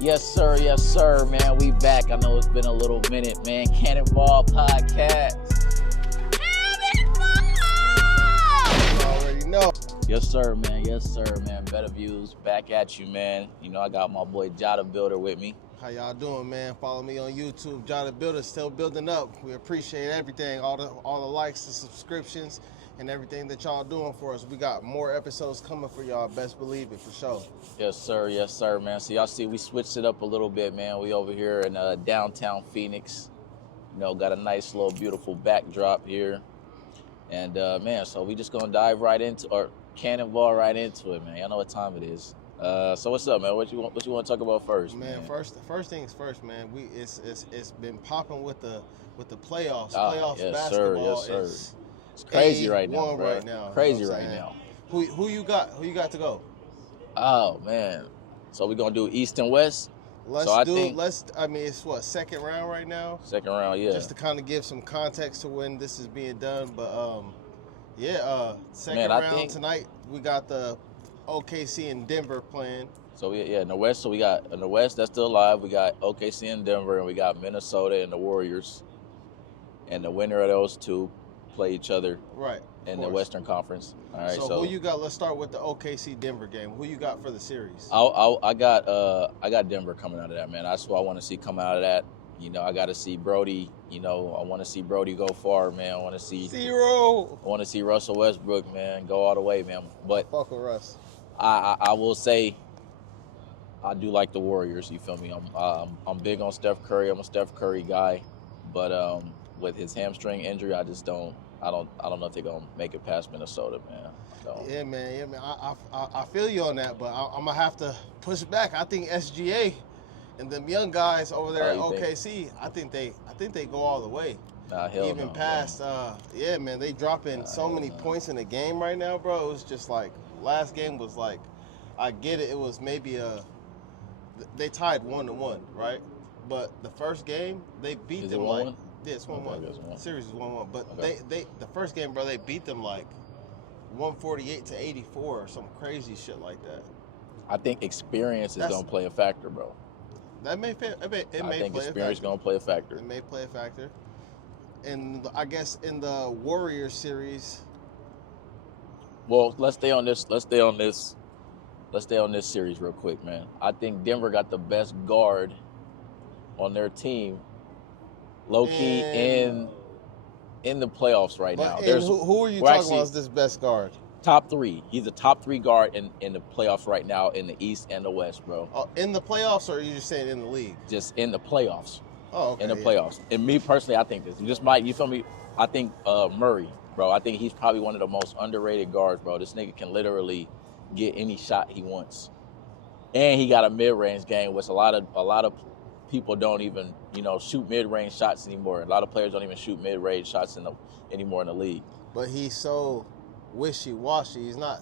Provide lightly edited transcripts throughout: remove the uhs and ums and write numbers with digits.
Yes, sir, man. We back. I know it's been a little minute, man. Cannonball Podcast. You already know. Yes, sir, man. Better Views, back at you, man. You know, I got my boy Jada Builder with me. How y'all doing, man? Follow me on YouTube. Jada Builder, still building up. We appreciate everything, all the likes, the subscriptions, and everything that y'all doing for us. We got more episodes coming for y'all. Best believe it, for sure. Yes, sir, man. So y'all see, we switched it up a little bit, man. We over here in downtown Phoenix. You know, got a nice little beautiful backdrop here. And man, so we just gonna dive right into, or cannonball right into it, man. Y'all know what time it is. So what's up, man? What you want to talk about first, man? First things first, man. It's been popping with the playoffs. Yes, Basketball sir. It's crazy right now, bro. Right now. Crazy right now. Who you got? Who you got to go? Oh man. So we gonna do East and West. It's what, second round right now? Second round, yeah. Just to kind of give some context to when this is being done, but second Man, round tonight. We got the OKC and Denver playing. So in the West, we got in the West that's still alive. We got OKC and Denver, and we got Minnesota and the Warriors. And the winner of those two play each other, right, in the Western Conference. All right. So who you got? Let's start with the OKC Denver game. Who you got for the series? I got Denver coming out of that, man. That's what I want to see come out of that. You know, I got to see Brody. You know, I want to see Brody go far, man. I want to see Zero. I want to see Russell Westbrook, man, go all the way, man. But fuck with Russ. I will say, I do like the Warriors. You feel me? I'm big on Steph Curry. I'm a Steph Curry guy, but with his hamstring injury, I don't know if they're gonna make it past Minnesota, man. So. Yeah, man. I feel you on that, but I'm gonna have to push back. I think SGA and them young guys over there at OKC, I think they go all the way. Nah, hell even no, past, man, they dropping so many points in the game right now, bro. It was just like last game was like, I get it. It was maybe they tied 1-1, right? But the first game they beat them like. Yeah, it's 1-1. Series is 1-1. But they the first game, bro, they beat them like 148-84 or some crazy shit like that. I think experience is gonna play a factor, bro. That may play a factor. I think experience gonna play a factor. It may play a factor. And I guess in the Warriors series. Well, let's stay on this series real quick, man. I think Denver got the best guard on their team. Low-key in the playoffs right now. Who are you talking about as this best guard? Top three. He's a top three guard in the playoffs right now in the East and the West, bro. In the playoffs, or are you just saying in the league? Just in the playoffs. Oh, okay. In the playoffs. And me personally, I think this. You feel me? I think Murray, bro. I think he's probably one of the most underrated guards, bro. This nigga can literally get any shot he wants. And he got a mid-range game, which a lot of people don't even, shoot mid-range shots anymore. A lot of players don't even shoot mid-range shots anymore in the league. But he's so wishy-washy. He's not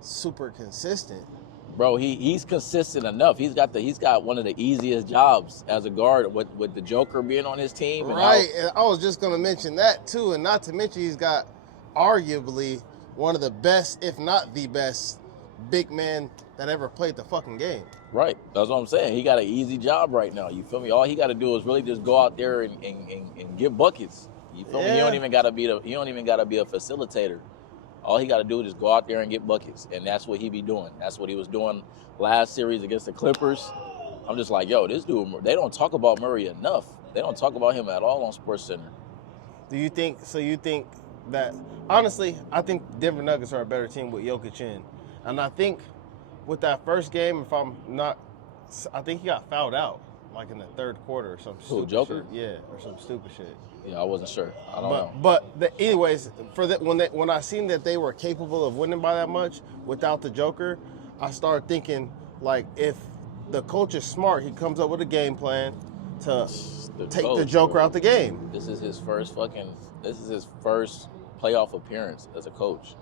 super consistent. Bro, he's consistent enough. He's got one of the easiest jobs as a guard with the Joker being on his team. Right, and I was just going to mention that too, and not to mention he's got arguably one of the best, if not the best, big man that ever played the fucking game. Right. That's what I'm saying. He got an easy job right now. You feel me? All he got to do is really just go out there and get buckets. You feel me? He don't even got to be a facilitator. All he got to do is just go out there and get buckets, and that's what he be doing. That's what he was doing last series against the Clippers. I'm just like, yo, this dude. They don't talk about Murray enough. They don't talk about him at all on SportsCenter. You think that? Honestly, I think Denver Nuggets are a better team with Jokic in, and I think with that first game, I think he got fouled out like in the third quarter or some stupid Joker? shit. Yeah, or some stupid shit. Yeah, I wasn't sure. I don't know. But anyways, when I seen that they were capable of winning by that much without the Joker, I started thinking, like, if the coach is smart, he comes up with a game plan to take the Joker out the game. This is his first playoff appearance as a coach.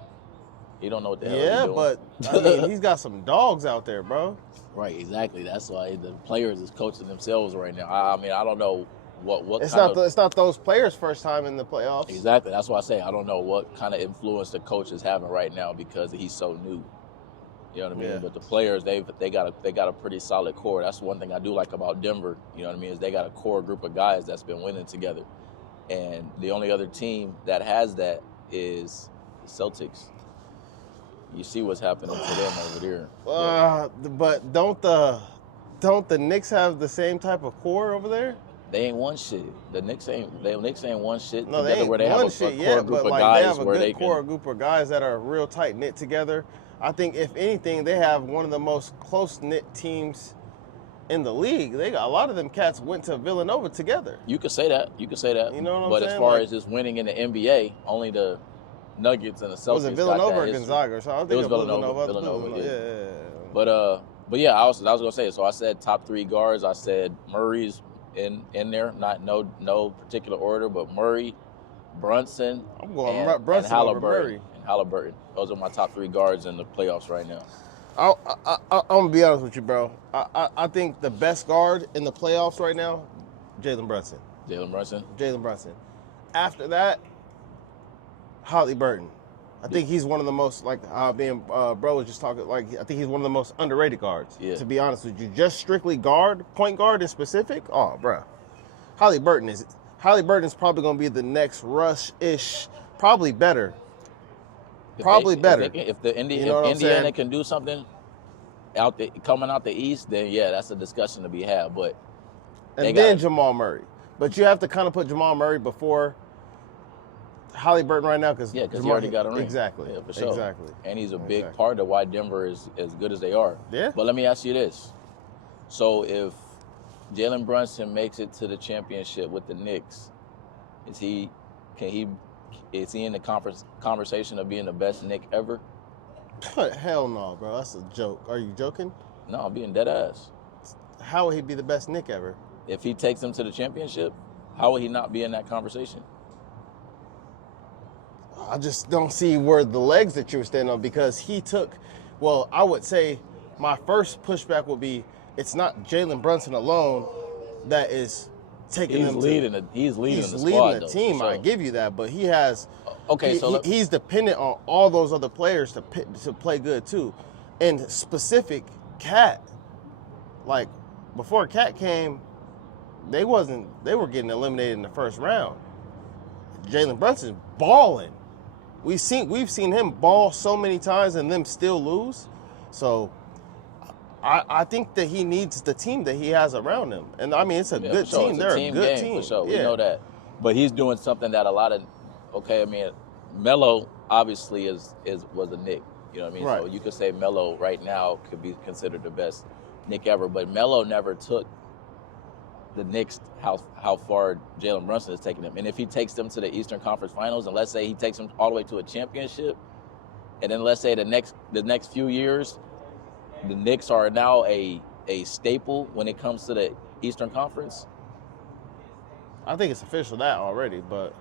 He don't know what the hell he's doing. Yeah, but I mean, he's got some dogs out there, bro. Right, exactly. That's why the players is coaching themselves right now. I mean, I don't know what it's not those players' first time in the playoffs. Exactly. That's why I say I don't know what kind of influence the coach is having right now because he's so new. You know what I mean? Yeah. But the players, they got a pretty solid core. That's one thing I do like about Denver. You know what I mean? Is they got a core group of guys that's been winning together. And the only other team that has that is the Celtics. You see what's happening to them over there. But don't the Knicks have the same type of core over there? They ain't won shit. The Knicks ain't won shit No, together they ain't where they have won a shit core yet, group but of like guys they have a where good they core can. group of guys that are real tight knit together. I think if anything, they have one of the most close knit teams in the league. They got a lot of them cats went to Villanova together. You could say that. You know what I'm but saying? as far Like, as just winning in the NBA, only the Nuggets and the Celtics was it Villanova got that or history. Gonzaga? So I think It was it was Villanova, yeah. Yeah. But yeah, I was gonna say. So I said top 3 guards. I said Murray's in there, not no particular order, but Murray, Brunson, I'm going and Brunson over Murray. And Halliburton. Those are my top 3 guards in the playoffs right now. I'm gonna be honest with you, bro. I think the best guard in the playoffs right now, Jalen Brunson. Jalen Brunson. After that, Halliburton. I think he's one of the most, like bro was just talking, like I think he's one of the most underrated guards. Yeah. To be honest with you, just strictly point guard in specific. Oh, bro, Halliburton is probably gonna be the next Rush-ish, probably better. If Indiana saying? can do something coming out the East, then yeah, that's a discussion to be had. But and then Jamal Murray. But you have to kind of put Jamal Murray before Halliburton right now because he already got a ring. Exactly. Yeah, for sure. Exactly. And he's a big part of why Denver is as good as they are. Yeah. But let me ask you this. So if Jalen Brunson makes it to the championship with the Knicks, is he in the conversation of being the best Knick ever? Hell no, bro. That's a joke. Are you joking? No, I'm being dead ass. How would he be the best Knick ever? If he takes them to the championship, how would he not be in that conversation? I just don't see where the legs that you were standing on because he took, well, I would say my first pushback would be it's not Jalen Brunson alone that is taking them to. He's leading the squad, though, team. so. I give you that, but he has. Okay, he's dependent on all those other players to play good too, and specific Cat. Like before Cat came, they were getting eliminated in the first round. Jalen Brunson's balling. We've seen him ball so many times and them still lose. So I think that he needs the team that he has around him. And I mean it's a good team. They're a good team. For sure. Yeah. We know that. But he's doing something that a lot of Melo obviously was a Knick. You know what I mean? Right. So you could say Melo right now could be considered the best Knick ever, but Melo never took the Knicks how far Jalen Brunson is taking them. And if he takes them to the Eastern Conference Finals, and let's say he takes them all the way to a championship, and then let's say the next few years, the Knicks are now a staple when it comes to the Eastern Conference. I think it's official that already, but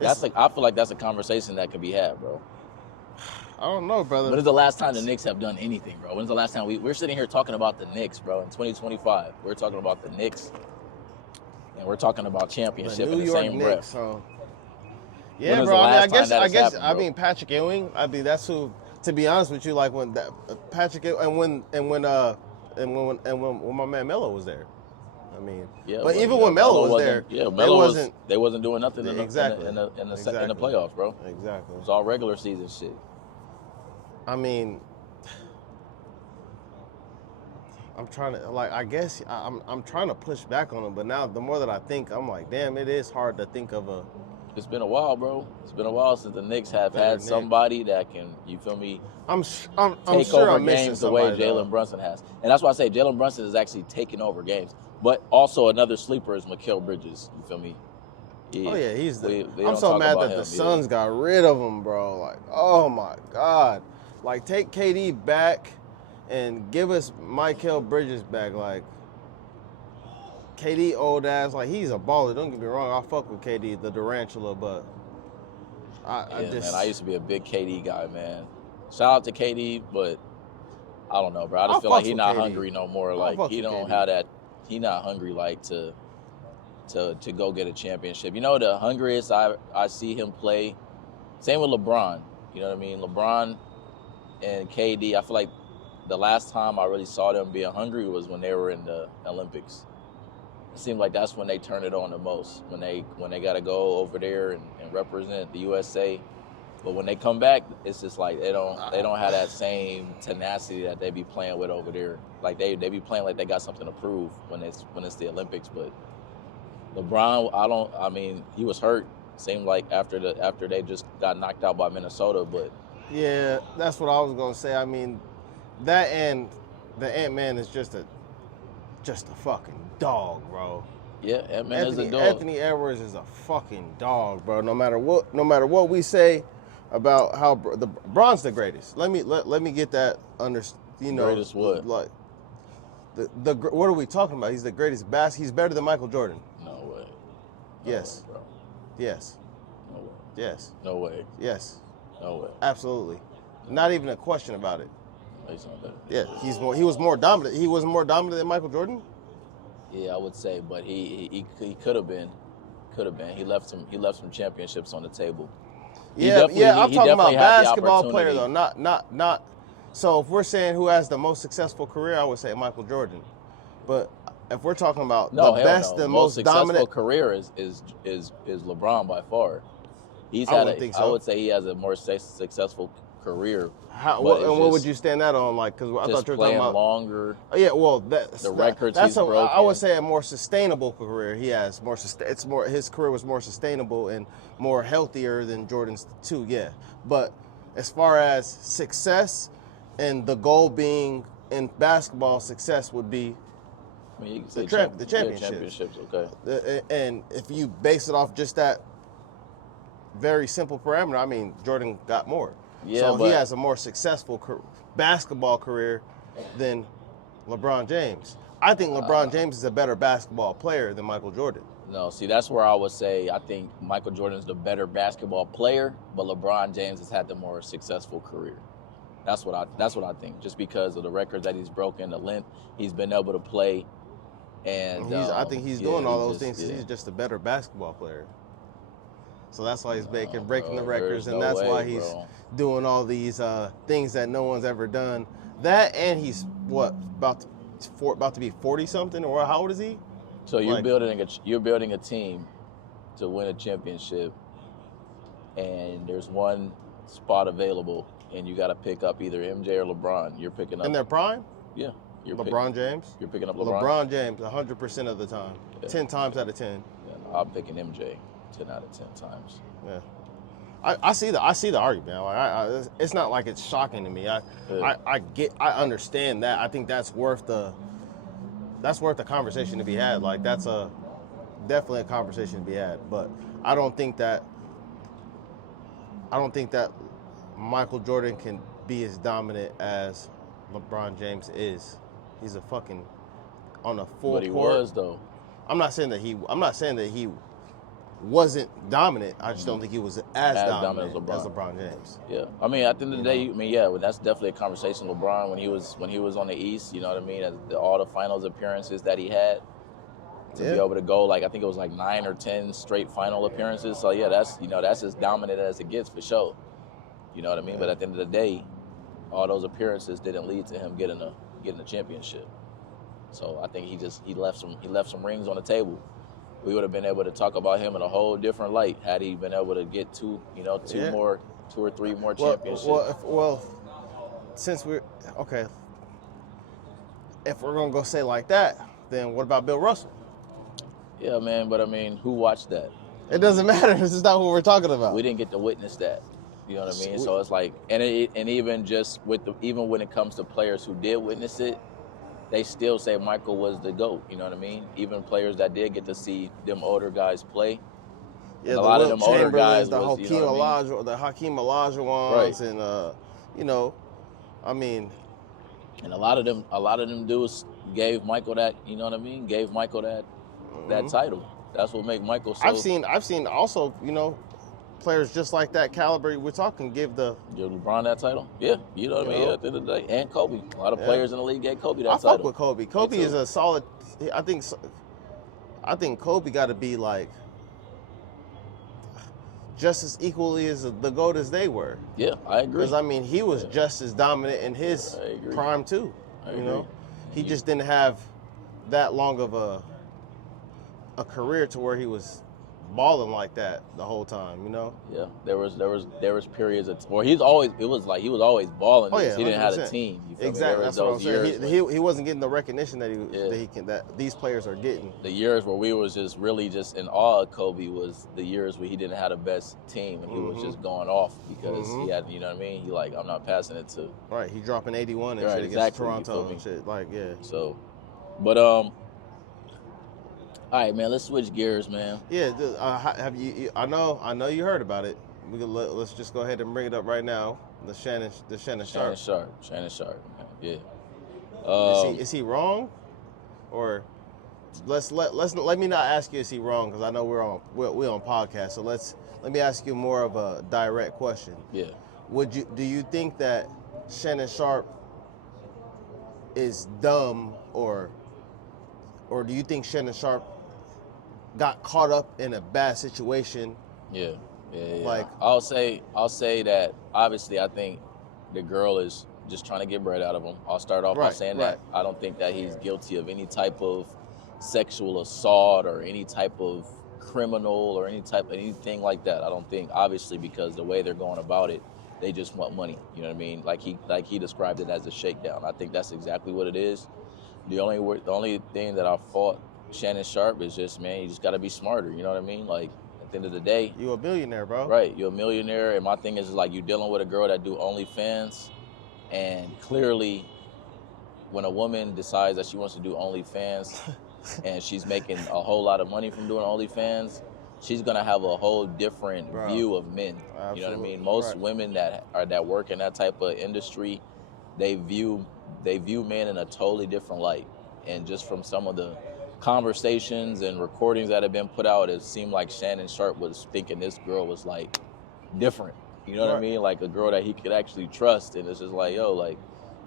I feel like that's a conversation that could be had, bro. I don't know, brother. When is the last time the Knicks have done anything, bro? When's the last time we're sitting here talking about the Knicks, bro? In 2025, we're talking about the Knicks, and we're talking about championship in the same breath. So. Yeah, bro. I mean, Patrick Ewing. I mean, that's who. To be honest with you, like when that Patrick and when my man Melo was there. I mean, yeah, but even when Melo was there, they wasn't doing nothing in the playoffs, bro. Exactly. It was all regular season shit. I mean, I'm trying to I'm trying to push back on him, but now the more that I think, I'm like, damn, it is hard to think of a. It's been a while, bro. It's been a while since the Knicks have had somebody that can, you feel me, I'm take sure over I'm games the way Jalen Brunson has. And that's why I say Jalen Brunson is actually taking over games. But also another sleeper is Mikal Bridges, you feel me? I'm so mad that the Suns got rid of him, bro. Like, oh my God. Like, take KD back and give us Mikal Bridges back. Like, KD old ass, like he's a baller. Don't get me wrong, I fuck with KD, the Durantula, but I used to be a big KD guy, man. Shout out to KD, but I don't know, bro. I just feel like he's not hungry no more. Like he don't have that. He not hungry like to go get a championship. You know, the hungriest I see him play. Same with LeBron. You know what I mean? LeBron and KD, I feel like the last time I really saw them being hungry was when they were in the Olympics. It seemed like that's when they turn it on the most, when they got to go over there and represent the USA. But when they come back, it's just like they don't have that same tenacity that they be playing with over there. Like they be playing like they got something to prove when it's the Olympics. But LeBron, he was hurt. Seemed like after they just got knocked out by Minnesota, but yeah, that's what I was gonna say. I mean, that and the Ant-Man is just a fucking dog, bro. yeah, Ant-Man is a dog. Anthony Edwards is a fucking dog, bro. No matter what we say about how Bron's the greatest. Let me get that Greatest what? Like the what are we talking about? He's the greatest he's better than Michael Jordan. No way. Yes. No way, bro. Yes. No way. Yes. No way. Yes. No way. Absolutely. Not even a question about it. He's not better. Yeah, he was more dominant. He was more dominant than Michael Jordan? Yeah, I would say, but he could have been. He left some championships on the table. I'm talking about basketball player though, not. So if we're saying who has the most successful career, I would say Michael Jordan. But if we're talking about the best, the most dominant career is LeBron by far. I would say he has a more successful career. What would you stand that on? Like, because I thought you were talking about longer. Yeah, well, the records he's broken. I would say a more sustainable career. He has more. It's more. His career was more sustainable and more healthier than Jordan's too. Yeah, but as far as success and the goal being in basketball, success would be you can say the championships. Okay. And if you base it off just that very simple parameter, I mean, Jordan got more. Yeah, so he has a more successful basketball career than LeBron James. I think LeBron James is a better basketball player than Michael Jordan. No, see, that's where I would say I think Michael Jordan's the better basketball player, but LeBron James has had the more successful career. That's what I think. Just because of the records that he's broken, the length he's been able to play, and I think he's doing all those things. He's just a better basketball player. So that's why he's breaking the records, and that's why he's doing all these things that no one's ever done. That, and he's about to be 40 something, or how old is he? So you're building a team to win a championship, and there's one spot available, and you got to pick up either MJ or LeBron. You're picking up in their prime. Yeah, LeBron James. You're picking up LeBron. LeBron James 100% of the time, 10 times out of 10. Yeah, no, I'm picking MJ 10 out of 10 times. Yeah. I see the argument. Like it's not like it's shocking to me. I understand that. I think that's worth the conversation to be had. Like that's definitely a conversation to be had. But I don't think that Michael Jordan can be as dominant as LeBron James is. He's a fucking on a full court. But he was though. I'm not saying that he wasn't dominant. I just don't think he was as dominant as LeBron James. Yeah, I mean, at the end of the day, well, that's definitely a conversation. LeBron, when he was on the East, you know what I mean, all the finals appearances that he had, to be able to go, like, I think it was like 9 or 10 straight final appearances. So yeah, that's as dominant as it gets for sure. You know what I mean? Yeah. But at the end of the day, all those appearances didn't lead to him getting a championship. So I think he left some rings on the table. We would have been able to talk about him in a whole different light had he been able to get two or three more championships. Well, since if we're gonna go say like that, then what about Bill Russell? Yeah, man, but I mean, who watched that? It doesn't matter. This is not what we're talking about. We didn't get to witness that. You know what I mean? So it's like, and even just even when it comes to players who did witness it, they still say Michael was the GOAT, you know what I mean? Even players that did get to see them older guys play. Yeah, a lot of them older guys the was, Hakeem Olajuwons, and I mean, and a lot of them dudes gave Michael that, you know what I mean? Gave Michael that title. That's what make Michael so. I've seen also, players just like that caliber we're talking give LeBron that title. Yeah, you know what I mean. At the end of the day, and Kobe. A lot of players in the league gave Kobe that title. I fuck with Kobe. Kobe is a solid. I think Kobe got to be like just as equally as the GOAT as they were. Yeah, I agree. Because, I mean, he was just as dominant in his prime, too. I you agree. know? He just didn't have that long of a career to where he was balling like that the whole time, you know? Yeah, there was periods of he was always balling. Oh, yeah, he didn't have a 100%. team. You feel Exactly, me? that's what I'm saying. He wasn't getting the recognition Yeah. that these players are getting. The years where we was just really just in awe of Kobe was the years where he didn't have the best team and he was just going off because he had, you know what I mean? He like, I'm not passing it to. Right, he dropping 81 and Right, shit exactly, against you Toronto feel and shit. Like, yeah. So, but all right, man. Let's switch gears, man. Yeah, have you? I know you heard about it. Let's just go ahead and bring it up right now. The Shannon Sharp. Shannon Sharp. Man. Yeah. Is he wrong, or let me not ask you is he wrong, because I know we're on podcast. So let me ask you more of a direct question. Yeah. Do you think that Shannon Sharp is dumb, or do you think Shannon Sharp got caught up in a bad situation? Yeah. Like, I'll say that obviously I think the girl is just trying to get bread out of him. I'll start off by saying that I don't think that he's guilty of any type of sexual assault or any type of criminal or anything like that. I don't think, obviously, because the way they're going about it, they just want money. You know what I mean? Like he described it as a shakedown. I think that's exactly what it is. The only thing that I fought Shannon Sharp is just, man, you just got to be smarter. You know what I mean? Like, at the end of the day, you a billionaire, bro. Right, you're a millionaire, and my thing is like, you dealing with a girl that do OnlyFans, and clearly, when a woman decides that she wants to do OnlyFans, and she's making a whole lot of money from doing OnlyFans, she's gonna have a whole different view of men. Absolutely. You know what I mean? Most women that work in that type of industry, they view men in a totally different light, and just from some of the conversations and recordings that have been put out, it seemed like Shannon Sharp was thinking this girl was like different. You know what I mean? Like a girl that he could actually trust. And it's just like, yo, like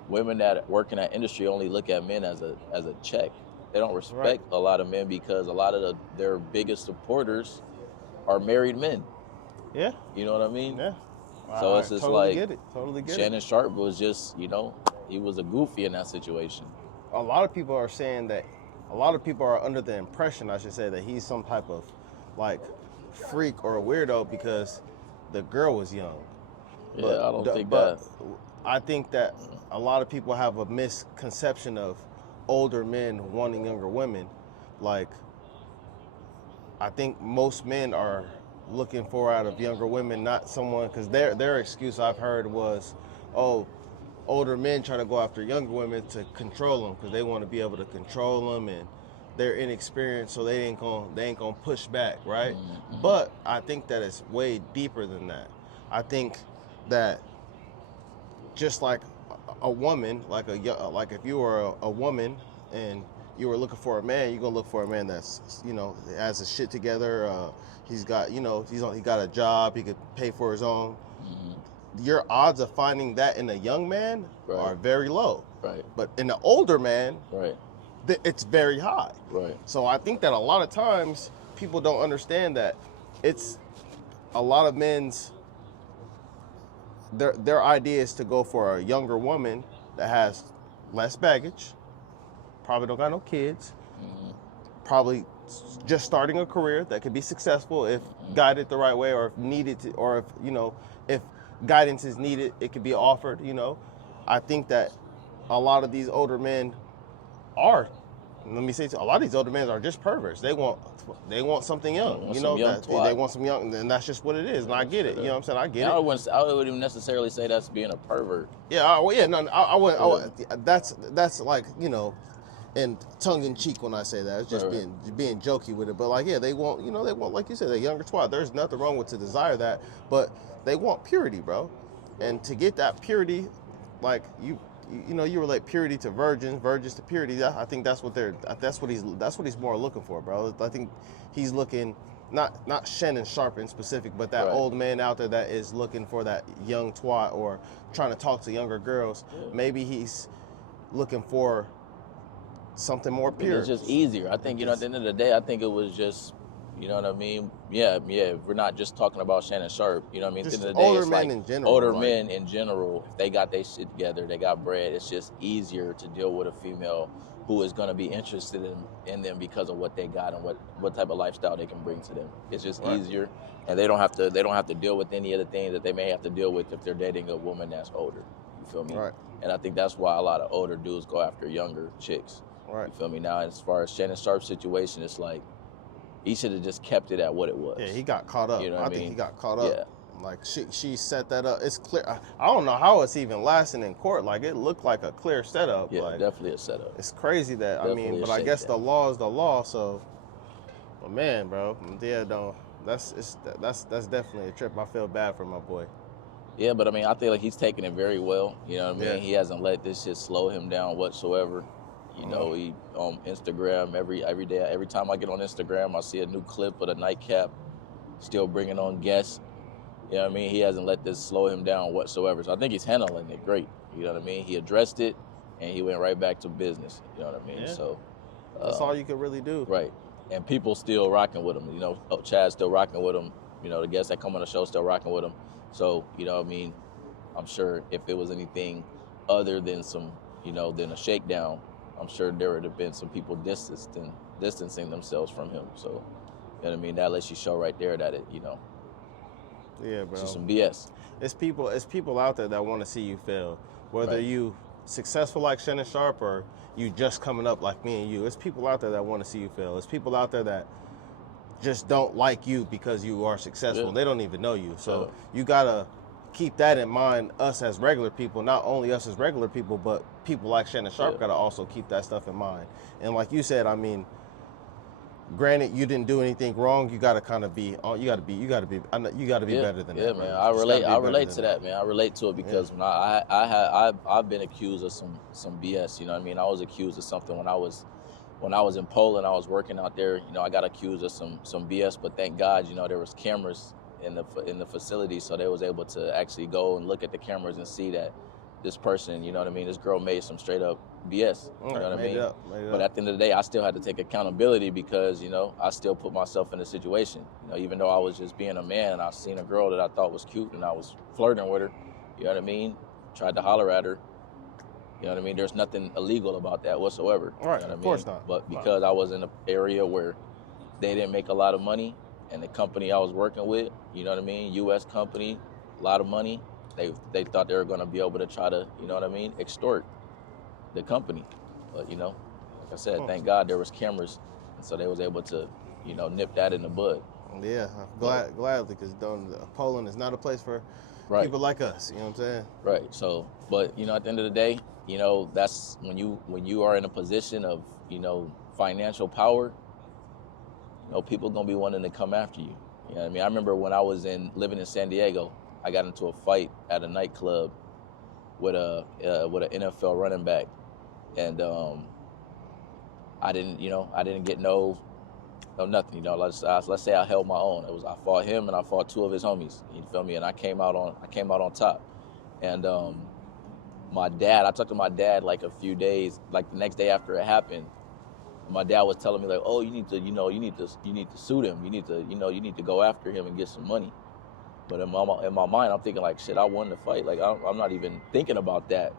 women that work in that industry only look at men as a check. They don't respect a lot of men because a lot of their biggest supporters are married men. Yeah. You know what I mean? Yeah. So it's just totally get it. Shannon Sharp was just, you know, he was a goofy in that situation. A lot of people are saying that. A lot of people are under the impression, I should say, that he's some type of like freak or a weirdo because the girl was young. Yeah, I don't think that. I think that a lot of people have a misconception of older men wanting younger women. Like, I think most men are looking for out of younger women, not someone, because their excuse I've heard was, oh, older men try to go after younger women to control them because they want to be able to control them, and they're inexperienced, so they ain't gonna push back, right? Mm-hmm. But I think that it's way deeper than that. I think that just like a woman, like if you were a woman and you were looking for a man, you're gonna look for a man that's, you know, has his shit together. He's got, you know, he got a job, he could pay for his own. Mm-hmm. Your odds of finding that in a young man are very low. Right. But in an older man, it's very high. Right. So I think that a lot of times people don't understand that it's a lot of men's their idea is to go for a younger woman that has less baggage, probably don't got no kids, probably just starting a career that could be successful if guided the right way, or if needed to, or if, you know, if guidance is needed, it could be offered, you know. I think that a lot of these older men are, let me say, a lot of these older men are just perverts. They want something young, you know. They want some young, and that's just what it is. And I get it, you know what I'm saying? I get it. I wouldn't even necessarily say that's being a pervert. Yeah, I wouldn't. That's like, you know, and tongue in cheek when I say that. It's just being jokey with it. But like, yeah, they want, like you said, a younger twat. There's nothing wrong with to desire that, but they want purity, bro. And to get that purity, like you relate purity to virgins to purity. I think that's what he's more looking for, bro. I think he's looking, not Shannon Sharp in specific, but that old man out there that is looking for that young twat or trying to talk to younger girls. Yeah. Maybe he's looking for something more pure. It's just easier. I think, at the end of the day, I think it was just You know what I mean? Yeah. We're not just talking about Shannon Sharp. You know what I mean? Just At the end of the day, older it's men like in general. older like, men in general. If they got their shit together, they got bread. It's just easier to deal with a female who is going to be interested in them because of what they got and what type of lifestyle they can bring to them. It's just Right. easier, and they don't have to deal with any of the things that they may have to deal with if they're dating a woman that's older. You feel me? Right. And I think that's why a lot of older dudes go after younger chicks. Right. You feel me? Now, as far as Shannon Sharp's situation, it's like he should have just kept it at what it was. Yeah, he got caught up. You know what I think mean? he got caught up. Yeah. Like she set that up. It's clear. I don't know how it's even lasting in court. Like it looked like a clear setup. Yeah, like, definitely a setup. It's crazy that Definitely but a I guess shakedown. the law is the law. So, but man, bro, yeah, don't. That's definitely a trip. I feel bad for my boy. Yeah, but I mean, I feel like he's taking it very well. You know what I mean? Yeah. He hasn't let this shit slow him down whatsoever. You know, he on Instagram every day. Every time I get on Instagram, I see a new clip of the nightcap, still bringing on guests. You know what I mean? He hasn't let this slow him down whatsoever. So I think he's handling it great. You know what I mean? He addressed it, and he went right back to business. You know what I mean? Yeah. So That's all you could really do. right. And people still rocking with him. You know, Chad's still rocking with him. You know, the guests that come on the show still rocking with him. So, you know what I mean? I'm sure if it was anything other than than a shakedown, I'm sure there would have been some people distancing themselves from him. So, you know what I mean? That lets you show right there that Yeah, bro. it's just some BS. It's people out there that want to see you fail. Whether Right. you successful like Shannon Sharp or you just coming up like me and you. It's people out there that want to see you fail. It's people out there that just don't like you because you are successful. Yeah. They don't even know you. So Yeah. you gotta keep that in mind, us as regular people, not only us as regular people, but people like Shannon Sharp Yeah. gotta also keep that stuff in mind. And like you said, I mean, granted, you didn't do anything wrong. You gotta kind of be. You gotta be better than that. Yeah, bro. man. You I just relate. gotta I be better relate than to that, man. I relate to it because when I've been accused of some BS. You know what I mean? I was accused of something when I was in Poland. I was working out there. You know, I got accused of some BS. But thank God, you know, there was cameras in the facility, so they was able to actually go and look at the cameras and see that this person, you know what I mean, this girl made some straight up BS. You know what I Made mean? it up, made it But up. at the end of the day, I still had to take accountability because, you know, I still put myself in a situation. You know, even though I was just being a man and I seen a girl that I thought was cute and I was flirting with her, you know what I mean? Tried to holler at her. You know what I mean? There's nothing illegal about that whatsoever. Right, You know what of I course mean? not. But because I was in an area where they didn't make a lot of money, and the company I was working with, you know what I mean, U.S. company, a lot of money, they thought they were going to be able to try to, you know what I mean, extort the company. But, you know, like I said, thank God there was cameras, and so they was able to, you know, nip that in the bud. Yeah, gladly, because Poland is not a place for Right. people like us. You know what I'm saying? Right. So, but you know, at the end of the day, you know, that's when you are in a position of, you know, financial power, you know, people gonna be wanting to come after you. You know what I mean? I remember when I was living in San Diego, I got into a fight at a nightclub with an NFL running back, and I didn't get no nothing. You know, let's say I held my own. I fought him and I fought two of his homies. You feel me? And I came out on top. And I talked to my dad like a few days, like the next day after it happened. My dad was telling me like, oh, you need to sue him. You need to go after him and get some money. But in my mind, I'm thinking like, shit, I won the fight. Like I'm not even thinking about that.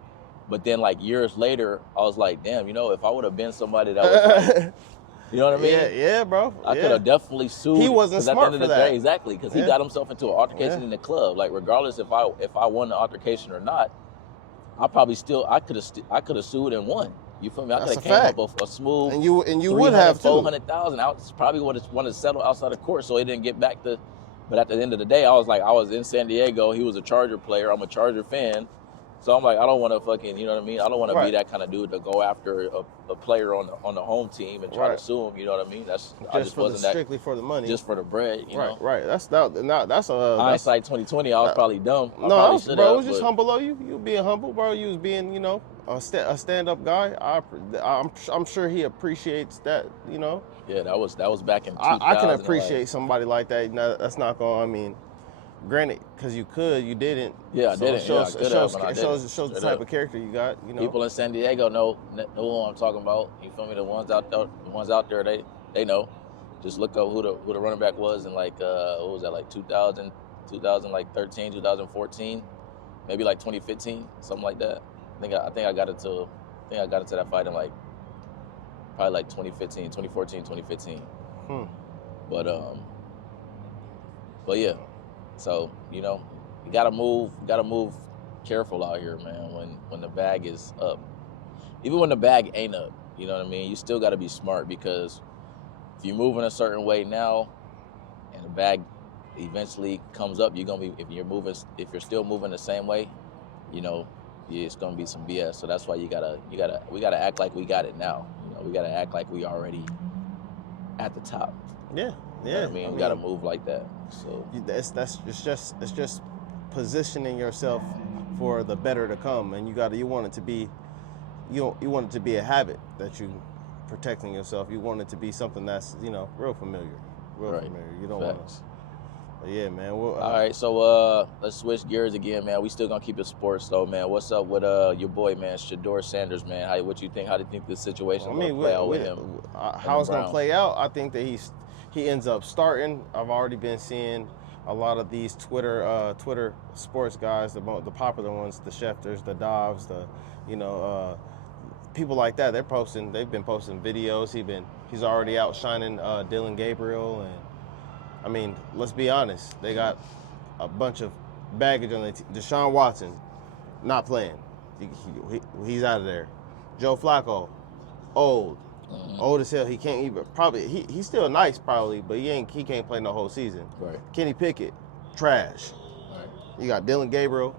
But then like years later, I was like, damn, you know, if I would have been somebody that was like, you know what I mean? Yeah, bro. I could have definitely sued. He wasn't 'cause at the smart end of for the that. day, exactly, because he got himself into an altercation in the club. Like regardless if I won the altercation or not, I could have sued and won. You feel me? I could That's have a came fact. up a smooth And you would have too. 400,000 out. Probably would have wanted to settle outside of court, so it didn't get back to. But at the end of the day, I was in San Diego. He was a Charger player. I'm a Charger fan. So I'm like, I don't want to fucking, you know what I mean? I don't want to be that kind of dude to go after a player on the home team and try to sue him. You know what I mean? I just wasn't that strictly for the money. just for the bread. You know? Right. That's Hindsight 2020. I was probably dumb. I No, probably should bro, have, it was just but- humble of you. You being humble, bro. You was being, you know, a stand-up guy. I'm sure he appreciates that, you know. Yeah, that was back in 2000. I can appreciate somebody like that. No, that's not going. I mean, granted, because you didn't. Yeah, I So didn't. It shows, Yeah, I could it shows, have, but I it shows, didn't. it shows the Straight type up. of character you got. You know. People in San Diego know who I'm talking about. You feel me? The ones out there, they know. Just look up who the running back was in like what was that, like 2000, 2013, 2014, maybe like 2015, something like that. I think I got into that fight in like probably like 2015, 2014, 2015. But yeah. So, you gotta move careful out here, man, when the bag is up. Even when the bag ain't up, you know what I mean? You still gotta be smart, because if you're moving a certain way now and the bag eventually comes up, if you're still moving the same way, it's gonna be some BS. So that's why we gotta act like we got it now. We gotta act like we already at the top. Yeah. You know what I mean? We gotta move like that. So it's just positioning yourself for the better to come, and you want it to be a habit that you protecting yourself. You want it to be something that's real familiar, familiar. You don't want to. Yeah, man. Well, all right, so let's switch gears again, man. We still gonna keep it sports though, man. What's up with your boy, man, SHADUER Sanders, man? What you think? How do you think this situation gonna play out with him? How it's gonna play out? I think that he ends up starting. I've already been seeing a lot of these Twitter sports guys, the popular ones, the Schefters, the Dobbs, people like that. They've been posting videos. He's already outshining Dylan Gabriel, and I mean, let's be honest. They got a bunch of baggage on the team. Deshaun Watson, not playing. He's out of there. Joe Flacco, old as hell. He can't even he's still nice probably, but he can't play no whole season. Right. Kenny Pickett, trash. Right. You got Dylan Gabriel.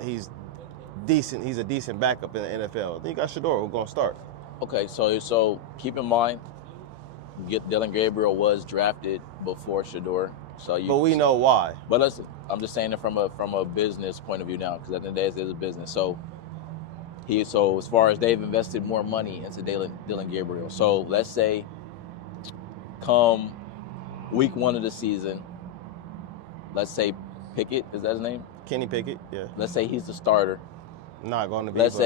He's decent. He's a decent backup in the NFL. Then you got SHADUER, who's gonna start. Okay, so keep in mind, Dylan Gabriel was drafted before SHADUER. But we know why. But I'm just saying it from a business point of view now, because at the end of the day, it's a business. So as far as they've invested more money into Dylan Gabriel. So let's say come week 1 of the season, let's say Pickett, is that his name? Kenny Pickett, yeah. Let's say he's the starter. Not going to be. Let's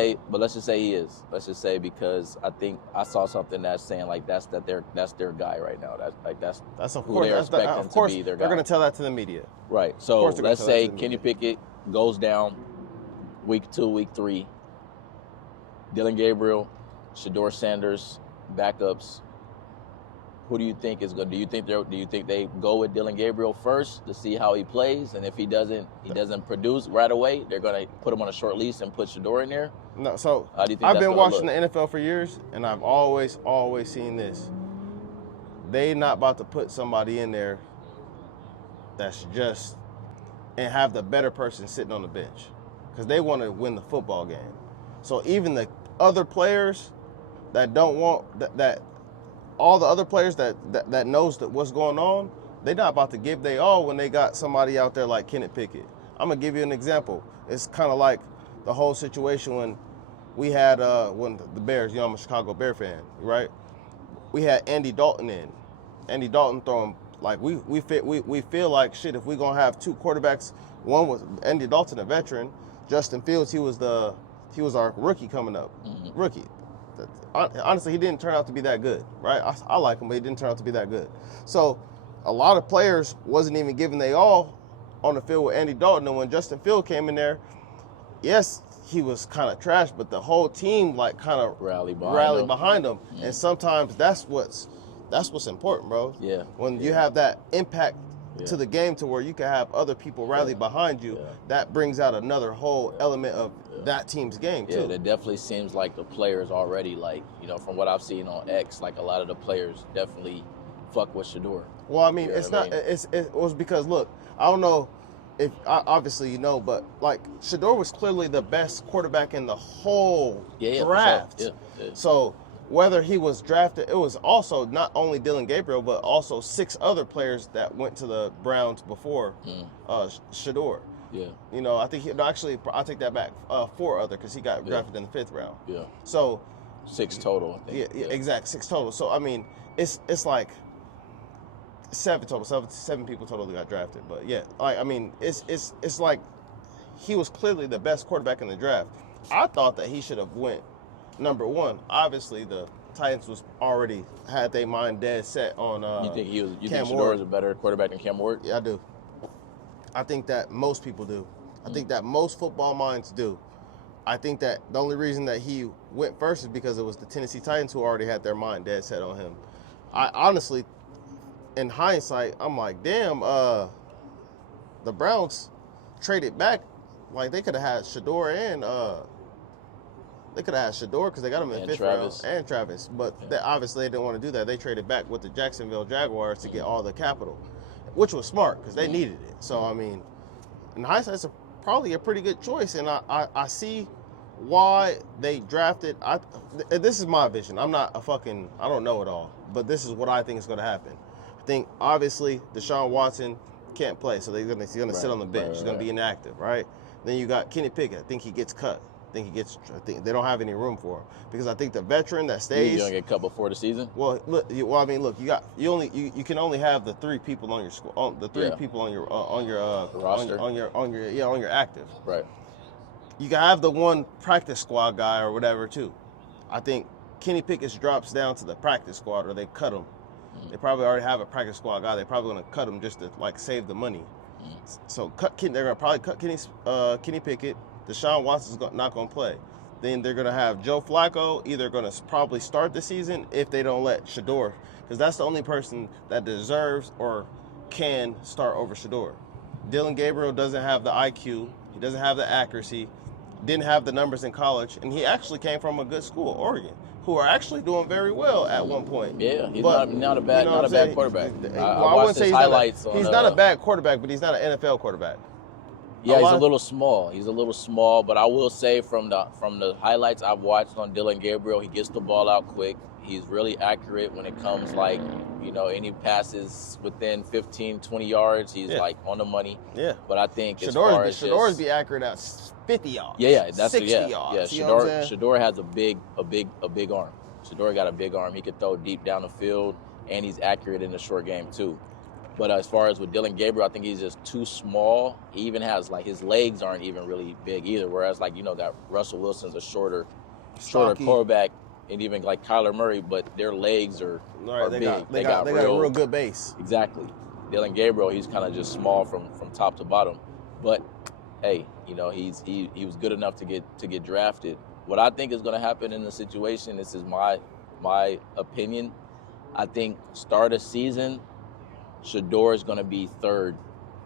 just say he is. Let's just say, because I think I saw something that's saying like that's their guy right now. That's who they're expecting to be their guy. They're going to tell that to the media. Right. So let's say Kenny Pickett goes down week 2, week 3. Dylan Gabriel, SHADUER Sanders, backups. Who do you think is good? Do you think they go with Dylan Gabriel first to see how he plays, and if he doesn't produce right away, they're gonna put him on a short leash and put SHADUER in there? No. So I've been watching the NFL for years, and I've always seen this. They not about to put somebody in there that's just and have the better person sitting on the bench, because they want to win the football game. So even the other players that don't want that all the other players that knows what's going on, they're not about to give they all when they got somebody out there like Kenny Pickett. I'm going to give you an example. It's kind of like the whole situation when we had when the Bears, I'm a Chicago Bear fan, right? We had Andy Dalton in. Andy Dalton throwing, like, we feel like, shit, if we're going to have 2 quarterbacks, one was Andy Dalton, a veteran. Justin Fields, he was our rookie coming up. Mm-hmm. Rookie. Honestly, he didn't turn out to be that good, right? I like him, but he didn't turn out to be that good. So a lot of players wasn't even giving they all on the field with Andy Dalton. And when Justin Fields came in there, yes, he was kind of trash, but the whole team like kind of rallied behind him. Mm-hmm. And sometimes that's what's important, bro. Yeah. When you have that impact to the game to where you can have other people rally behind you, that brings out another whole element of that team's game too. Yeah, it definitely seems like the players already, like, from what I've seen on X, like a lot of the players definitely fuck with SHADUER. Well, I mean, it was because, look, I don't know if obviously but like SHADUER was clearly the best quarterback in the whole draft. Sure. Yeah. So whether he was drafted, it was also not only Dylan Gabriel, but also 6 other players that went to the Browns before SHADUER. Yeah. I think I'll take that back. 4 other, because he got drafted in the 5th round. Yeah. So 6 total, I think. Yeah, exactly, 6 total. So I mean, it's like 7 total. 7 people totally got drafted. But yeah, I mean, it's like he was clearly the best quarterback in the draft. I thought that he should have went number 1. Obviously, the Titans was already had their mind dead set on You think you think Cam Shador Ward. is a better quarterback than Cam Ward? Yeah, I do. I think that most people do. I think that most football minds do. I think that the only reason that he went first is because it was the Tennessee Titans who already had their mind dead set on him. I honestly, in hindsight, I'm like, damn, the Browns traded back. Like, they could have had Shador and they could have had Shador because they got him in fifth round and Travis. But they, obviously they didn't want to do that. They traded back with the Jacksonville Jaguars to get all the capital, which was smart because they needed it. So, I mean, in hindsight, it's probably a pretty good choice. And I see why they drafted. This is my vision. I'm not I don't know it all. But this is what I think is going to happen. I think, obviously, Deshaun Watson can't play. So he's going to sit on the bench. He's going to be inactive, right? Then you got Kenny Pickett. I think he gets cut. I think they don't have any room for him because I think the veteran that stays. You don't get cut before the season. Well, look. You can only have the 3 people on your squad. The 3 people on your roster. on your active. Right. You can have the 1 practice squad guy or whatever too. I think Kenny Pickett drops down to the practice squad or they cut him. They probably already have a practice squad guy. They're probably going to cut him just to like save the money. So they're going to probably cut Kenny Pickett. Deshaun Watson's not going to play. Then they're going to have Joe Flacco either going to probably start the season if they don't let Shador, because that's the only person that deserves or can start over Shador. Dylan Gabriel doesn't have the IQ. He doesn't have the accuracy. Didn't have the numbers in college, and he actually came from a good school, Oregon, who are actually doing very well at one point. Yeah, he's not a bad quarterback. I wouldn't watched his highlights. He's not a bad quarterback, but he's not an NFL quarterback. Yeah, he's a little small. He's a little small, but I will say from the highlights I've watched on Dylan Gabriel, he gets the ball out quick. He's really accurate when it comes any passes within 15, 20 yards. He's like on the money. Yeah. But I think Shador's be accurate at 50 yards. Yeah, that's 60 yards. Yeah, Shador has a big arm. Shador got a big arm. He can throw deep down the field, and he's accurate in the short game too. But as far as with Dylan Gabriel, I think he's just too small. He even has his legs aren't even really big either. Whereas that Russell Wilson's a shorter quarterback, and even like Kyler Murray, but their legs are big. They got a real good base. Exactly. Dylan Gabriel, he's kind of just small from top to bottom. But hey, he was good enough to get drafted. What I think is going to happen in the situation, this is my opinion. I think start of season, Shador is going to be 3rd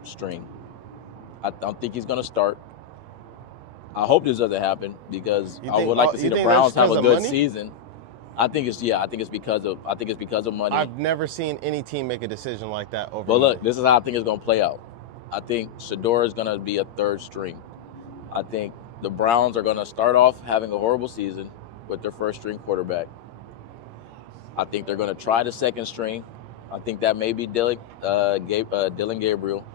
string. I don't think he's going to start. I hope this doesn't happen because I would like to see the Browns have a good season. I think it's because of money. I've never seen any team make a decision like that over. But look, this is how I think it's going to play out. I think Shador is going to be a 3rd string. I think the Browns are going to start off having a horrible season with their 1st string quarterback. I think they're going to try the 2nd string. I think that may be Dylan Gabriel.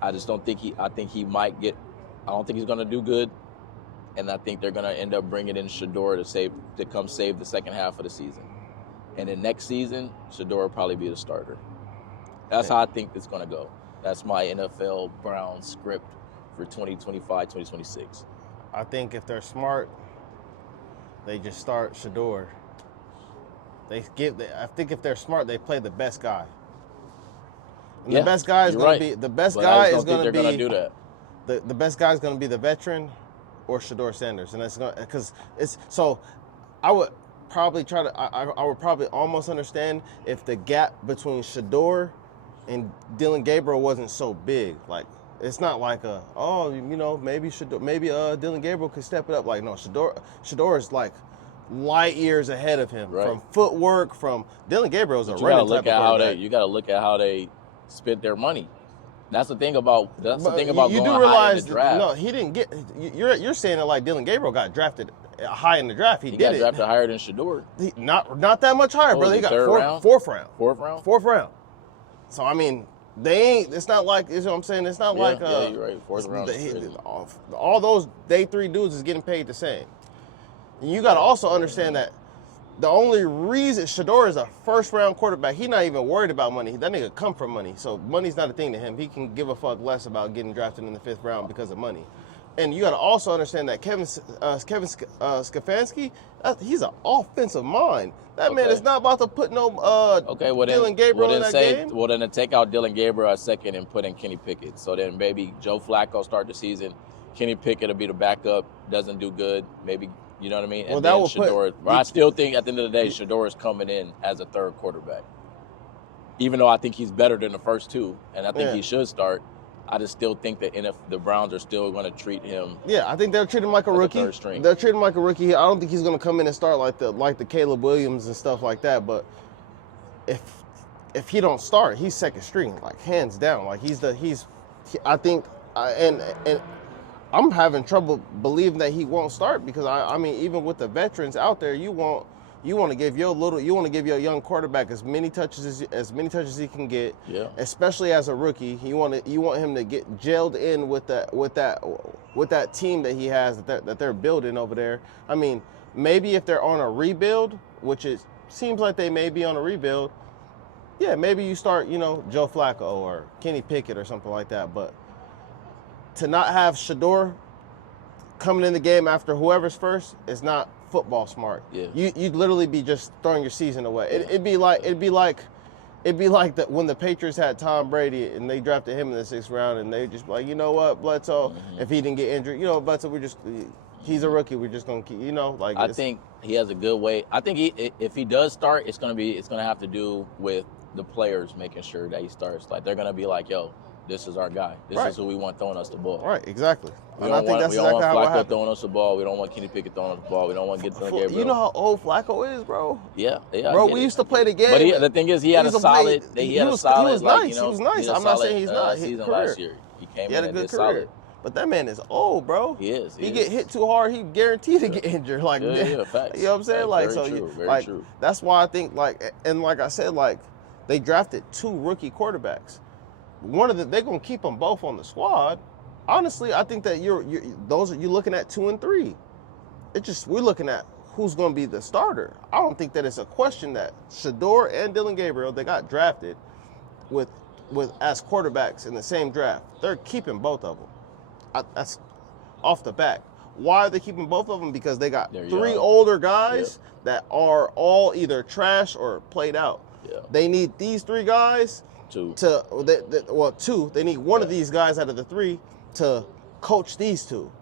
I just don't think I think he might get. I don't think he's going to do good, and I think they're going to end up bringing in Shador to come save the second half of the season. And then next season, Shador will probably be the starter. That's how I think it's going to go. That's my NFL Browns script for 2025, 2026. I think if they're smart, they just start Shador. I think if they're smart, they play the best guy. And the best guy is going to be the best guy is going to be do that. The best guy is going to be the veteran or Shador Sanders, and that's going because it's so. I would probably try to. I would probably almost understand if the gap between Shador and Dylan Gabriel wasn't so big. Like it's not like maybe Dylan Gabriel could step it up. Like no, Shador is like light years ahead of him from footwork. From Dylan Gabriel's a running type of quarterback. You got to look at how they spent their money. That's the thing about going do realize high in the draft. No, he didn't get. You're saying it like Dylan Gabriel got drafted high in the draft. He got drafted higher than Shador. Not that much higher, brother. He got fourth round. Fourth round. So I mean, they ain't. It's not like. You know what I'm saying? It's not like. You're right. Fourth round. All those day 3 dudes is getting paid the same. And you got to also understand that the only reason Shador is a first-round quarterback, he's not even worried about money. That nigga come from money, so money's not a thing to him. He can give a fuck less about getting drafted in the 5th round because of money. And you got to also understand that Kevin Stefanski, he's an offensive mind. That man is not about to put no Dylan Gabriel in that game. Well, then take out Dylan Gabriel at second and put in Kenny Pickett. So then maybe Joe Flacco start the season. Kenny Pickett will be the backup. Doesn't do good. Maybe, you know what I mean? And well, then Shador. I still think at the end of the day, Shador is coming in as a third quarterback. Even though I think he's better than the first two, and I think he should start, I just still think that the Browns are still going to treat him. Yeah, I think they'll treat him like a rookie. They'll treat him like a rookie. I don't think he's going to come in and start like the Caleb Williams and stuff like that. But if he don't start, he's second string, like hands down. Like I think and I'm having trouble believing that he won't start because I mean even with the veterans out there, you want to give your young quarterback as many touches as he can get. Yeah. Especially as a rookie, you want him to get gelled in with that team that he has that they're building over there. I mean, maybe if they're on a rebuild, which it seems like they may be on a rebuild, yeah, maybe you start, Joe Flacco or Kenny Pickett or something like that. But to not have Shador coming in the game after whoever's first is not football smart. Yeah. You'd literally be just throwing your season away. It'd be like that when the Patriots had Tom Brady and they drafted him in the 6th round and they just like, you know what, Bledsoe, if he didn't get injured, Bledsoe, he's a rookie. We're just gonna keep, I think he has a good way. I think if he does start, it's gonna have to do with the players making sure that he starts. Like they're gonna be like, yo, this is our guy. This is who we want throwing us the ball. Right, exactly. We don't want Flacco throwing us the ball. We don't want Kenny Pickett throwing us the ball. We don't want Dylan Gabriel. You know how old Flacco is, bro? Yeah. Bro, we used to play the game. But the thing is, he was nice. He was nice. I'm not saying he's not. Season last year, he came in had a good career. Solid. But that man is old, bro. He is. He get hit too hard, he guaranteed to get injured. Like, facts. You know what I'm saying? Like, very true. That's why I think like I said, like they drafted 2 rookie quarterbacks. They're gonna keep them both on the squad. Honestly, I think that you're looking at 2 and 3. We're looking at who's gonna be the starter. I don't think that it's a question that Shador and Dylan Gabriel, they got drafted with as quarterbacks in the same draft. They're keeping both of them. That's off the bat. Why are they keeping both of them? Because they got 3 older guys that are all either trash or played out. Yeah. They need these 3 guys. 2. 2. They need one of these guys out of the 3 to coach these 2,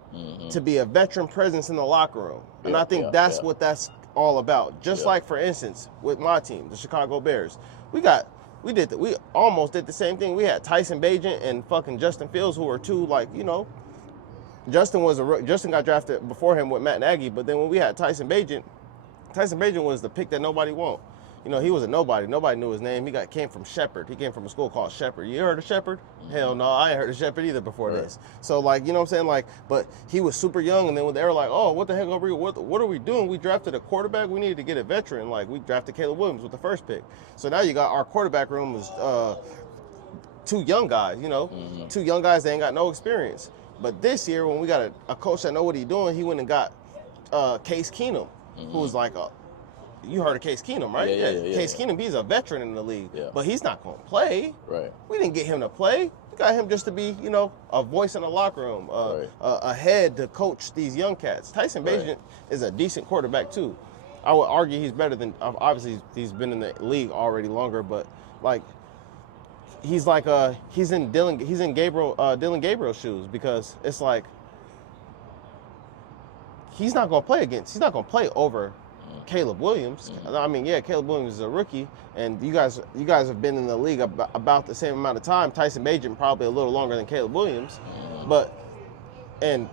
to be a veteran presence in the locker room. And I think that's what that's all about. Just like, for instance, with my team, the Chicago Bears, we almost did the same thing. We had Tyson Bagent and fucking Justin Fields, who were 2, like, Justin got drafted before him with Matt Nagy, but then when we had Tyson Bagent was the pick that nobody wanted. He was a nobody. Nobody knew his name. He came from Shepherd. He came from a school called Shepherd. You heard of Shepherd? Hell no, I ain't heard of Shepherd either before this. So, like, you know what I'm saying? Like, but he was super young, and then when they were like, oh, what the heck what are we doing? We drafted a quarterback. We needed to get a veteran. Like, we drafted Caleb Williams with the first pick. So now you got our quarterback room is 2 young guys, 2 young guys that ain't got no experience. But this year, when we got a coach that know what he's doing, he went and got Case Keenum, who was like you heard of Case Keenum, right? Yeah. Case Keenum, he's a veteran in the league, but he's not going to play. Right. We didn't get him to play. We got him just to be, a voice in the locker room, a head to coach these young cats. Tyson Bagent is a decent quarterback too. I would argue he's better than, obviously he's been in the league already longer, but like he's in Dylan Gabriel's shoes, because it's like he's not going to play over Caleb Williams. I mean, Caleb Williams is a rookie, and you guys have been in the league about the same amount of time. Tyson Bagent probably a little longer than Caleb Williams, and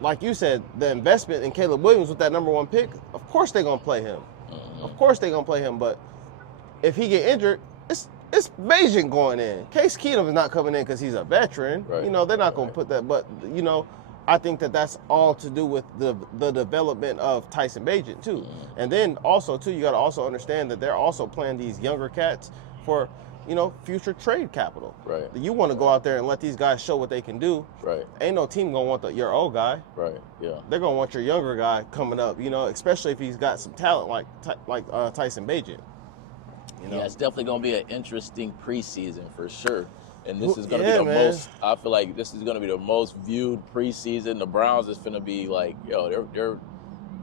like you said, the investment in Caleb Williams with that number 1 pick, of course they're gonna play him. Of course they're gonna play him, but if he get injured, it's Bagent going in. Case Keenum is not coming in because he's a veteran. Right. They're not gonna put that, but I think that that's all to do with the development of Tyson Bagent too. And then also too, you got to also understand that they're also playing these younger cats for, future trade capital. Right. You want to go out there and let these guys show what they can do. Right. Ain't no team gonna want your old guy. Right. Yeah. They're gonna want your younger guy coming up. Especially if he's got some talent like Tyson Bagent. Yeah, it's definitely gonna be an interesting preseason for sure. And this is going to be the most. I feel like this is going to be the most viewed preseason. The Browns is going to be like, yo, their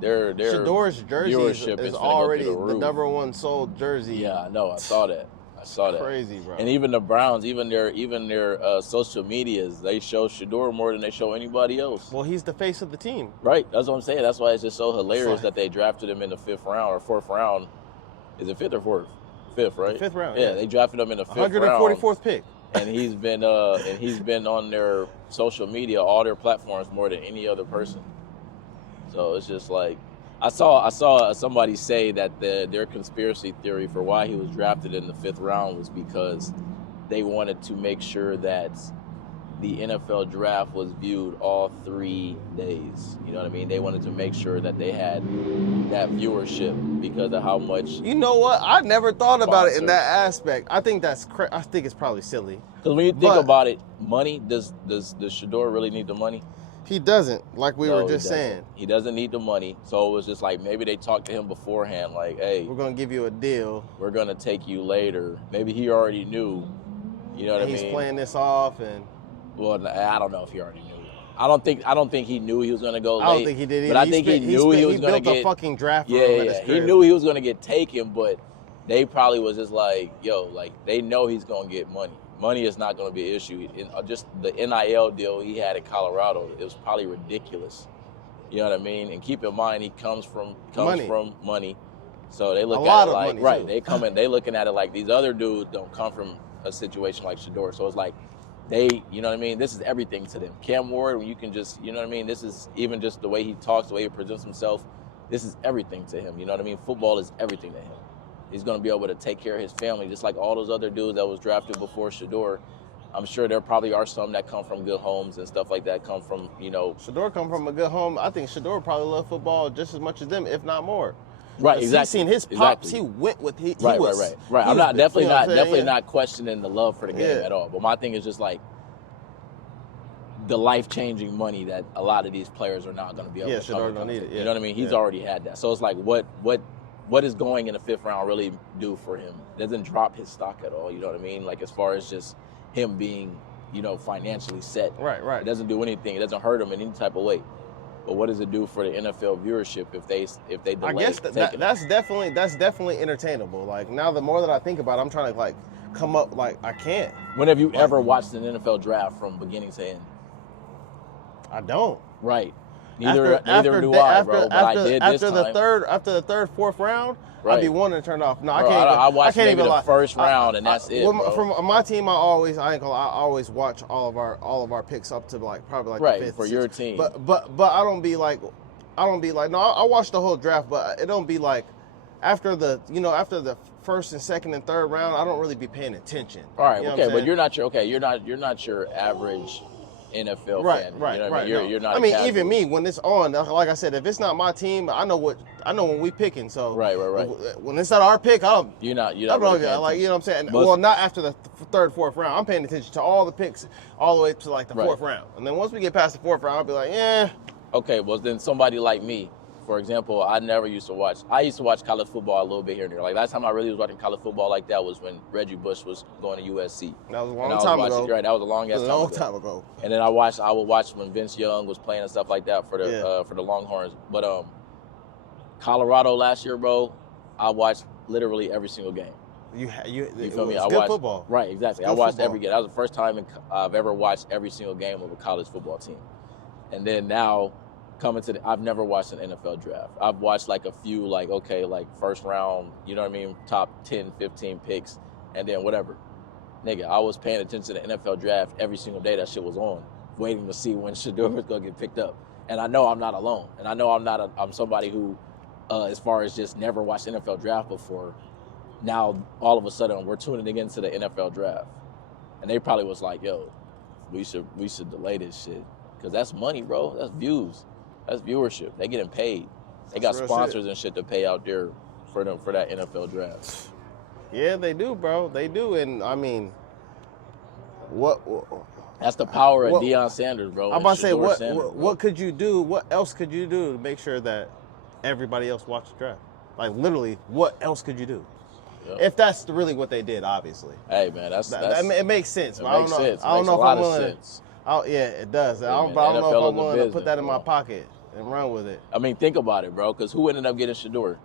Shador's jersey viewership is gonna already go through the roof. #1 sold jersey. Yeah, I know. I saw that. Crazy, bro. And even the Browns, even their social medias, they show Shador more than they show anybody else. Well, he's the face of the team. Right. That's what I'm saying. That's why it's just so hilarious that they drafted him in the 5th round or 4th round. Is it 5th or 4th? 5th, right? The 5th round. Yeah, they drafted him in the 5th round. 144th pick. And he's been on their social media, all their platforms more than any other person. So it's just like I saw somebody say that their conspiracy theory for why he was drafted in the 5th round was because they wanted to make sure that the NFL draft was viewed all 3 days. You know what I mean? They wanted to make sure that they had that viewership because of how much. You know what? I never thought about it in that aspect. I think I think it's probably silly. Because when you think about it, money, does Shador really need the money? He doesn't, like we were just saying. He doesn't need the money. So it was just like maybe they talked to him beforehand, like, hey, we're going to give you a deal. We're going to take you later. Maybe he already knew. You know what I mean? He's playing this off and. Well, I don't know if he already knew. I don't think he knew he was going to go late. I don't think he did either. But I think he knew he was going to get. He built a fucking draft. Yeah. He knew he was going to get taken, but they probably was just like, yo, like they know he's going to get money. Money is not going to be an issue. Just the NIL deal he had in Colorado, it was probably ridiculous. You know what I mean? And keep in mind, he comes from money. So they look at it like, right? They looking at it like these other dudes don't come from a situation like Shador. So it's like. You know what I mean? This is everything to them. Cam Ward, when you can just, you know what I mean? This is even just the way he talks, the way he presents himself. This is everything to him. You know what I mean? Football is everything to him. He's going to be able to take care of his family, just like all those other dudes that was drafted before Shador. I'm sure there probably are some that come from good homes and stuff like that, come from, you know. Shador come from a good home. I think Shador probably loved football just as much as them, if not more. Right, exactly. He's seen his pops. He went with right. I'm not definitely not questioning the love for the game at all. But my thing is just like the life-changing money that a lot of these players are not going to be able to Shador don't need it. You know what I mean? He's already had that. So it's like what is going in the 5th round really do for him? It doesn't drop his stock at all. You know what I mean? Like as far as just him being, you know, financially set. Right. It doesn't do anything. It doesn't hurt him in any type of way. But what does it do for the NFL viewership if they delay? I guess that's definitely entertainable. Like now, the more that I think about it, I'm trying to like come up like I can't. When have you ever watched an NFL draft from beginning to end? I don't. Right. Neither do I, bro. But I did this time. After the third, 4th round, right. I'd be wanting to turn off. No, bro, I watched maybe the first round, and that's it. Bro. From my team, I always watch all of our picks up to like probably like right, the 5th. For your team. But I don't be like no, I watch the whole draft, but it don't be like after the 1st and 2nd and 3rd round, I don't really be paying attention. All right, okay, but you're not your average NFL fan. Right. You know what I mean? You're not. I mean, even me when it's on, like I said, if it's not my team, I know when we picking. So right. When it's not our pick, you're not really like, you know what I'm saying? Well, not after the 3rd, 4th round. I'm paying attention to all the picks all the way to like the 4th round, and then once we get past the 4th round, I'll be like, yeah. Okay, well then somebody like me, for example, I used to watch college football a little bit here and there. Like last time I really was watching college football like that was when Reggie Bush was going to USC. That was a long time ago. Right, that was a long time ago. And then I would watch when Vince Young was playing and stuff like that for the Longhorns. But Colorado last year, bro, I watched literally every single game. You feel me? I watched football. Right, exactly. I watched every game. That was the first time I've ever watched every single game of a college football team. And then now, I've never watched an NFL draft. I've watched like a few, like first round, you know what I mean, top 10, 15 picks, and then whatever. Nigga, I was paying attention to the NFL draft every single day that shit was on, waiting to see when Shador was gonna get picked up. And I know I'm not alone. And I know I'm somebody who, as far as just never watched the NFL draft before, now all of a sudden we're tuning into the NFL draft. And they probably was like, yo, we should delay this shit. Because that's money, bro. That's views. That's viewership. They getting paid. They got sponsors and shit to pay out there for that NFL draft. Yeah, they do, bro. They do. And I mean, what that's the power of Deion Sanders, bro. I'm about to say, what could you do? What else could you do to make sure that everybody else watched the draft? Like literally, what else could you do? If that's really what they did, obviously. Hey man, it makes sense. It but makes sense. I don't know if I'm willing. Sense. Yeah, it does. Yeah, I don't know if I'm willing to put that in my bro. pocket and run with it. I mean, think about it, bro. Because who ended up getting SHADUER?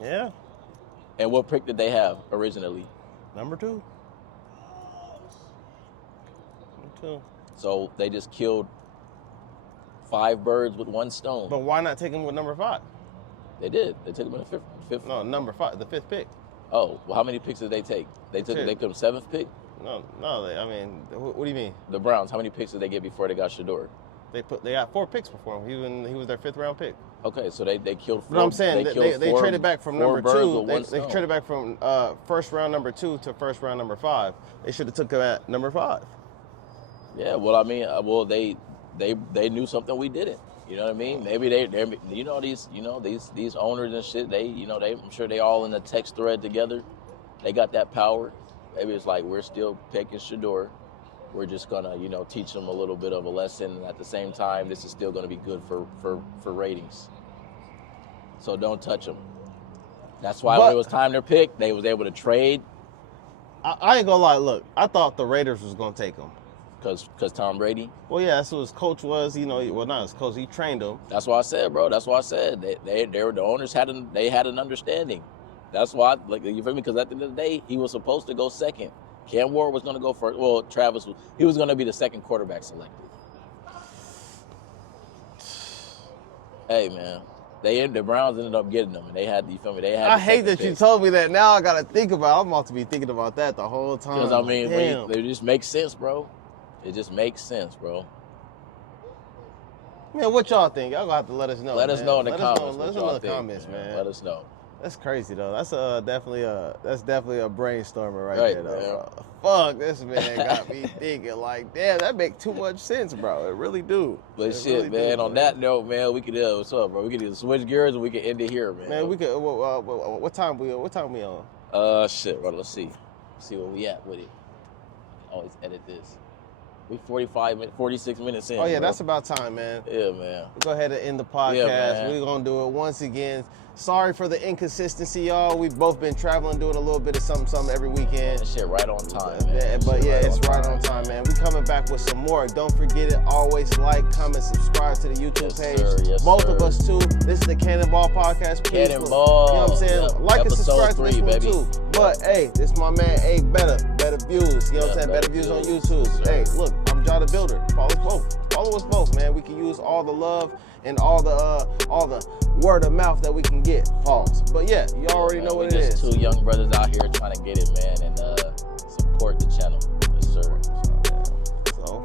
Yeah. And what pick did they have originally? Number 2. So they just killed 5 birds with 1 stone. But why not take him with number 5? They did. They took him in the fifth. No, number 5, the 5th pick. Oh, well, how many picks did they take? They took him 7th pick? No. I mean, what do you mean? The Browns, how many picks did they get before they got SHADUER? They got 4 picks before him. He was their 5th round pick. Okay, so they killed 4. But I'm saying they traded back from number 2. They traded back from first round number 2 to first round number 5. They should have took him at number 5. Yeah, well, I mean, they knew something we didn't. You know what I mean? Maybe they're these owners and shit. I'm sure they all in the text thread together. They got that power. Maybe it's like we're still picking SHADUER. We're just gonna teach them a little bit of a lesson, and at the same time, this is still gonna be good for ratings. So don't touch them. That's why when it was time to pick, they was able to trade. I ain't gonna lie. Look, I thought the Raiders was gonna take him. Cause Tom Brady. Well, yeah, that's what his coach was. Well, not his coach. He trained him. That's why I said, bro. That's why I said they were the owners had an understanding. That's why, you feel me? Because at the end of the day, he was supposed to go second. Cam Ward was going to go first. Well, Travis was going to be the second quarterback selected. Hey man, the Browns ended up getting them, and they had. You feel me? They had. I hate that you told me that. Now I got to think about it. I'm about to be thinking about that the whole time. Because I mean, it just makes sense, bro. It just makes sense, bro. Man, what y'all think? Y'all gonna have to let us know. Let us know in the comments. Let us know in the comments, man. Let us know. That's crazy though. That's definitely a brainstormer right there, though. Bro. Fuck, this man got me thinking like, damn, that make too much sense, bro. It really do. But shit, really man. On that note, man, we could what's up, bro? We could either switch gears or we could end it here, man. Man, we could. What time we on? Shit, bro. Let's see. See where we at with it. Always edit this. We 46 minutes in. Oh yeah, bro. That's about time, man. Yeah, man. We'll go ahead and end the podcast. Yeah, We're gonna do it once again. Sorry for the inconsistency, y'all. We've both been traveling, doing a little bit of something every weekend. That shit right on time, man. Yeah, but yeah, it's right on time, man. We coming back with some more. Don't forget it. Always like, comment, subscribe to the YouTube page. Sir, yes, both sir. of us too. This is the Cannonball Podcast. Please, Cannonball. You know what I'm saying? Yep. Like and subscribe to this one baby. too. But hey, this is my man. Hey, better views. You know what I'm saying? Better views on YouTube. Hey, look, I'm Ja the Builder. Follow us both, man. We can use all the love and all the word of mouth that we can get. Pause. But yeah, you already know what it is. Just 2 young brothers out here trying to get it, man, and support the channel. Yes, sir. So,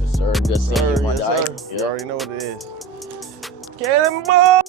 Yes, sir. Good seeing you one day. You already know what it is. Cannonball!